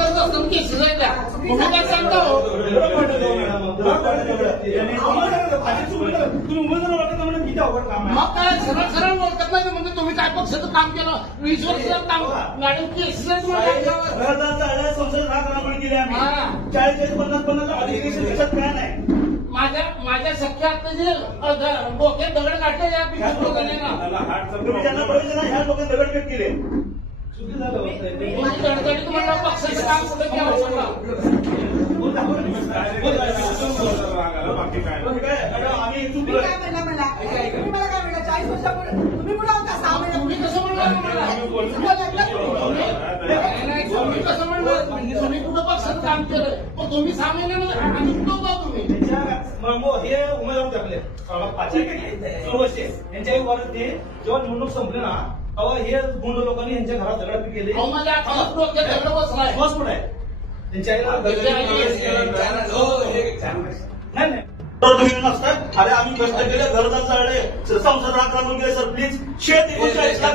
करत असतो केसेस आहे त्या तुम्ही काय सांगता हो मग काय सरळ सरळ ओळखत नाही म्हणजे तुम्ही काय पक्षाचं काम केलं 20 वर्षाचं काम मॅडम केसेस आहे तुम्हाला संसद केली आम्ही 40-50 अधिवेशन काय नाही माझ्या सख्यात जे डोक्यात दगड काढले या लोकांनी तुम्ही ज्यांना प्रवेश नाही ह्या लोकांनी दगड फेक केले तुम्हाला पक्षाचं काम कुठे केलं आम्ही कसं म्हणलं तुम्ही कुठं पक्षाचं काम केलं पण तुम्ही सामान्य आणि कुठं होता तुम्ही हे उमेदवार टाकले सुरू असते यांच्या जेव्हा निवडणूक संपली ना तेव्हा हे गुंड लोकांनी यांच्या घरात दगड केले बसपुट आहे नाही तुम्ही नसतात अरे आम्ही कष्ट केले घरदार चालले संसद आक्रमण केले सर प्लीज 139 लाख